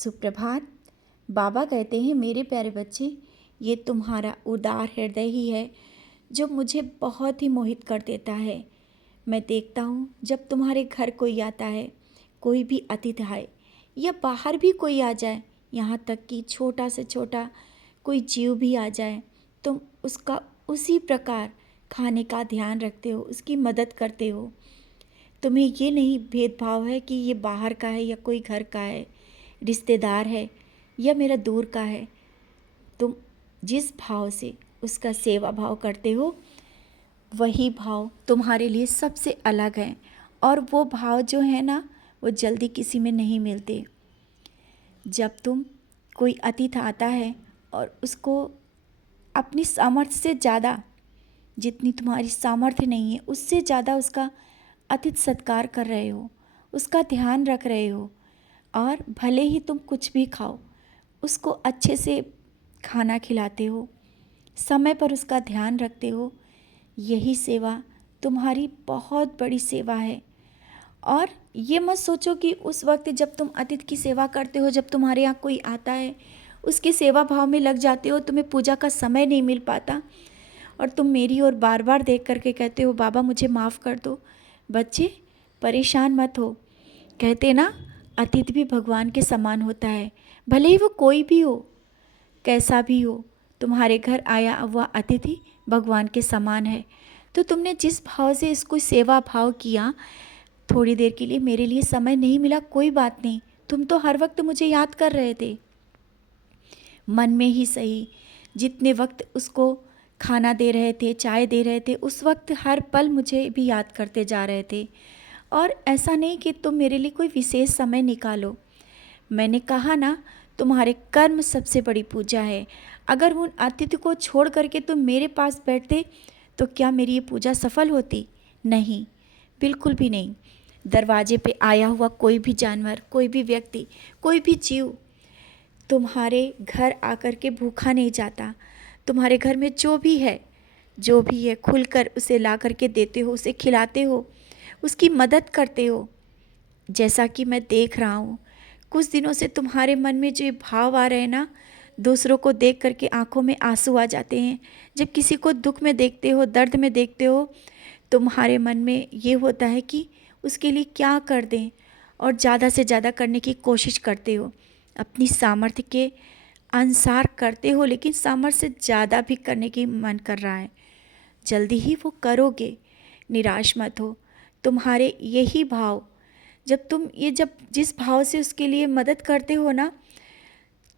सुप्रभात। बाबा कहते हैं, मेरे प्यारे बच्चे, ये तुम्हारा उदार हृदय ही है जो मुझे बहुत ही मोहित कर देता है। मैं देखता हूँ जब तुम्हारे घर कोई आता है, कोई भी अतिथि आए या बाहर भी कोई आ जाए, यहाँ तक कि छोटा से छोटा कोई जीव भी आ जाए, तुम उसका उसी प्रकार खाने का ध्यान रखते हो, उसकी मदद करते हो। तुम्हें ये नहीं भेदभाव है कि ये बाहर का है या कोई घर का है, रिश्तेदार है या मेरा दूर का है। तुम जिस भाव से उसका सेवा भाव करते हो, वही भाव तुम्हारे लिए सबसे अलग है। और वो भाव जो है ना, वो जल्दी किसी में नहीं मिलते। जब तुम कोई अतिथि आता है और उसको अपनी सामर्थ्य से ज़्यादा, जितनी तुम्हारी सामर्थ्य नहीं है उससे ज़्यादा उसका अतिथि सत्कार कर रहे हो, उसका ध्यान रख रहे हो, और भले ही तुम कुछ भी खाओ, उसको अच्छे से खाना खिलाते हो, समय पर उसका ध्यान रखते हो, यही सेवा तुम्हारी बहुत बड़ी सेवा है। और ये मत सोचो कि उस वक्त जब तुम अतिथि की सेवा करते हो, जब तुम्हारे यहाँ कोई आता है, उसकी सेवा भाव में लग जाते हो, तुम्हें पूजा का समय नहीं मिल पाता और तुम मेरी ओर बार बार देख करके कहते हो, बाबा मुझे माफ़ कर दो। बच्चे, परेशान मत हो। कहते ना, अतिथि भी भगवान के समान होता है। भले ही वो कोई भी हो, कैसा भी हो, तुम्हारे घर आया हुआ अतिथि भगवान के समान है। तो तुमने जिस भाव से इसको सेवा भाव किया, थोड़ी देर के लिए मेरे लिए समय नहीं मिला, कोई बात नहीं, तुम तो हर वक्त मुझे याद कर रहे थे। मन में ही सही, जितने वक्त उसको खाना दे रहे थे, चाय दे रहे थे, उस वक्त हर पल मुझे भी याद करते जा रहे थे। और ऐसा नहीं कि तुम मेरे लिए कोई विशेष समय निकालो। मैंने कहा ना, तुम्हारे कर्म सबसे बड़ी पूजा है। अगर उन अतिथि को छोड़ करके तुम मेरे पास बैठते तो क्या मेरी ये पूजा सफल होती? नहीं, बिल्कुल भी नहीं। दरवाजे पे आया हुआ कोई भी जानवर, कोई भी व्यक्ति, कोई भी जीव तुम्हारे घर आकर के भूखा नहीं जाता। तुम्हारे घर में जो भी है खुलकर उसे ला करके देते हो, उसे खिलाते हो, उसकी मदद करते हो। जैसा कि मैं देख रहा हूँ, कुछ दिनों से तुम्हारे मन में जो ये भाव आ रहे हैं ना, दूसरों को देख करके आंखों में आंसू आ जाते हैं। जब किसी को दुख में देखते हो, दर्द में देखते हो, तुम्हारे मन में ये होता है कि उसके लिए क्या कर दें, और ज़्यादा से ज़्यादा करने की कोशिश करते हो। अपनी सामर्थ्य के अनुसार करते हो, लेकिन सामर्थ्य से ज़्यादा भी करने की मन कर रहा है। जल्दी ही वो करोगे, निराश मत हो। तुम्हारे यही भाव, जब जिस भाव से उसके लिए मदद करते हो ना,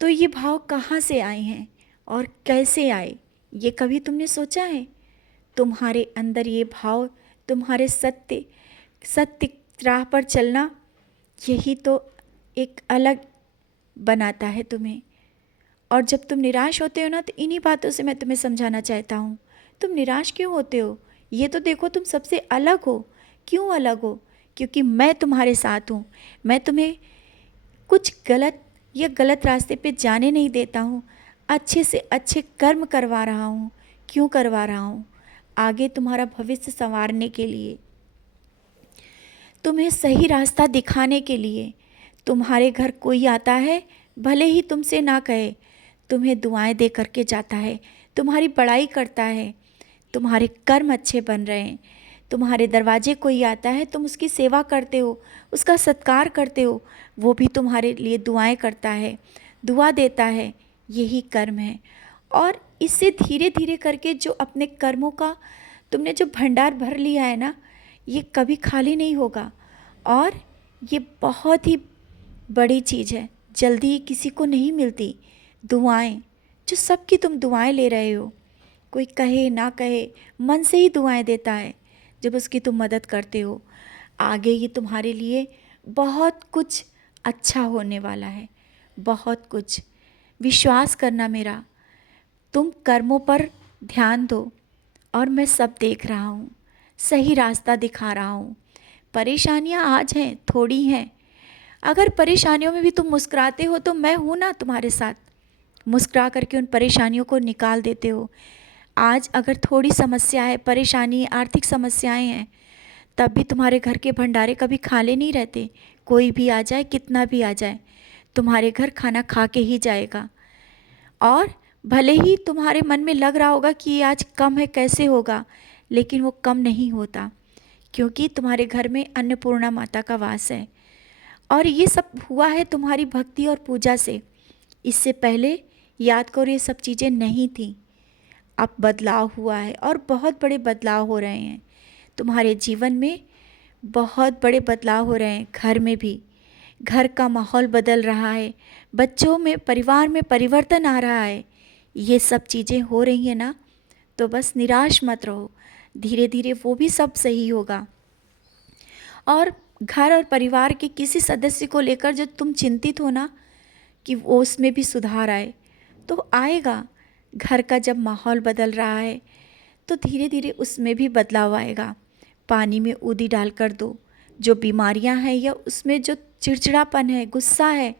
तो ये भाव कहाँ से आए हैं और कैसे आए, ये कभी तुमने सोचा है? तुम्हारे अंदर ये भाव, तुम्हारे सत्य सत्य राह पर चलना, यही तो एक अलग बनाता है तुम्हें। और जब तुम निराश होते हो ना, तो इन्हीं बातों से मैं तुम्हें समझाना चाहता हूँ। तुम निराश क्यों होते हो? ये तो देखो, तुम सबसे अलग हो। क्यों अलग हो? क्योंकि मैं तुम्हारे साथ हूँ। मैं तुम्हें कुछ गलत रास्ते पे जाने नहीं देता हूँ। अच्छे से अच्छे कर्म करवा रहा हूँ। क्यों करवा रहा हूँ? आगे तुम्हारा भविष्य संवारने के लिए, तुम्हें सही रास्ता दिखाने के लिए। तुम्हारे घर कोई आता है, भले ही तुमसे ना कहे, तुम्हें दुआएं दे करके जाता है, तुम्हारी बड़ाई करता है, तुम्हारे कर्म अच्छे बन रहे हैं। तुम्हारे दरवाजे कोई आता है, तुम उसकी सेवा करते हो, उसका सत्कार करते हो, वो भी तुम्हारे लिए दुआएं करता है, दुआ देता है। यही कर्म है। और इससे धीरे धीरे करके जो अपने कर्मों का तुमने जो भंडार भर लिया है ना, ये कभी खाली नहीं होगा। और ये बहुत ही बड़ी चीज़ है, जल्दी किसी को नहीं मिलती। दुआएं, जो सबकी तुम दुआएं ले रहे हो, कोई कहे ना कहे, मन से ही दुआएं देता है जब उसकी तुम मदद करते हो। आगे ये तुम्हारे लिए बहुत कुछ अच्छा होने वाला है, बहुत कुछ। विश्वास करना मेरा, तुम कर्मों पर ध्यान दो, और मैं सब देख रहा हूँ, सही रास्ता दिखा रहा हूँ। परेशानियाँ आज हैं, थोड़ी हैं। अगर परेशानियों में भी तुम मुस्कुराते हो तो मैं हूँ ना तुम्हारे साथ। मुस्कुरा करके उन परेशानियों को निकाल देते हो। आज अगर थोड़ी समस्या है, परेशानी, आर्थिक समस्याएं हैं, तब भी तुम्हारे घर के भंडारे कभी खाली नहीं रहते। कोई भी आ जाए, कितना भी आ जाए, तुम्हारे घर खाना खा के ही जाएगा। और भले ही तुम्हारे मन में लग रहा होगा कि ये आज कम है, कैसे होगा, लेकिन वो कम नहीं होता, क्योंकि तुम्हारे घर में अन्नपूर्णा माता का वास है। और ये सब हुआ है तुम्हारी भक्ति और पूजा से। इससे पहले याद करो ये सब चीज़ें नहीं थी। अब बदलाव हुआ है और बहुत बड़े बदलाव हो रहे हैं तुम्हारे जीवन में। बहुत बड़े बदलाव हो रहे हैं घर में भी। घर का माहौल बदल रहा है, बच्चों में, परिवार में परिवर्तन आ रहा है। ये सब चीज़ें हो रही हैं ना, तो बस निराश मत रहो। धीरे धीरे वो भी सब सही होगा। और घर और परिवार के किसी सदस्य को लेकर जो तुम चिंतित हो ना कि वो उसमें भी सुधार आए, तो आएगा। घर का जब माहौल बदल रहा है तो धीरे धीरे उसमें भी बदलाव आएगा। पानी में उदी डाल कर दो। जो बीमारियां हैं या उसमें जो चिड़चिड़ापन है, गुस्सा है,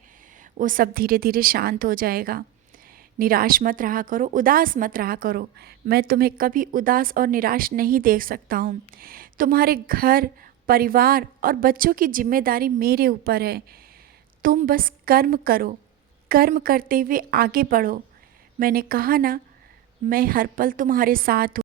वो सब धीरे धीरे शांत हो जाएगा। निराश मत रहा करो, उदास मत रहा करो। मैं तुम्हें कभी उदास और निराश नहीं देख सकता हूँ। तुम्हारे घर, परिवार और बच्चों की जिम्मेदारी मेरे ऊपर है। तुम बस कर्म करो, कर्म करते हुए आगे बढ़ो। मैंने कहा ना, मैं हर पल तुम्हारे साथ हूँ।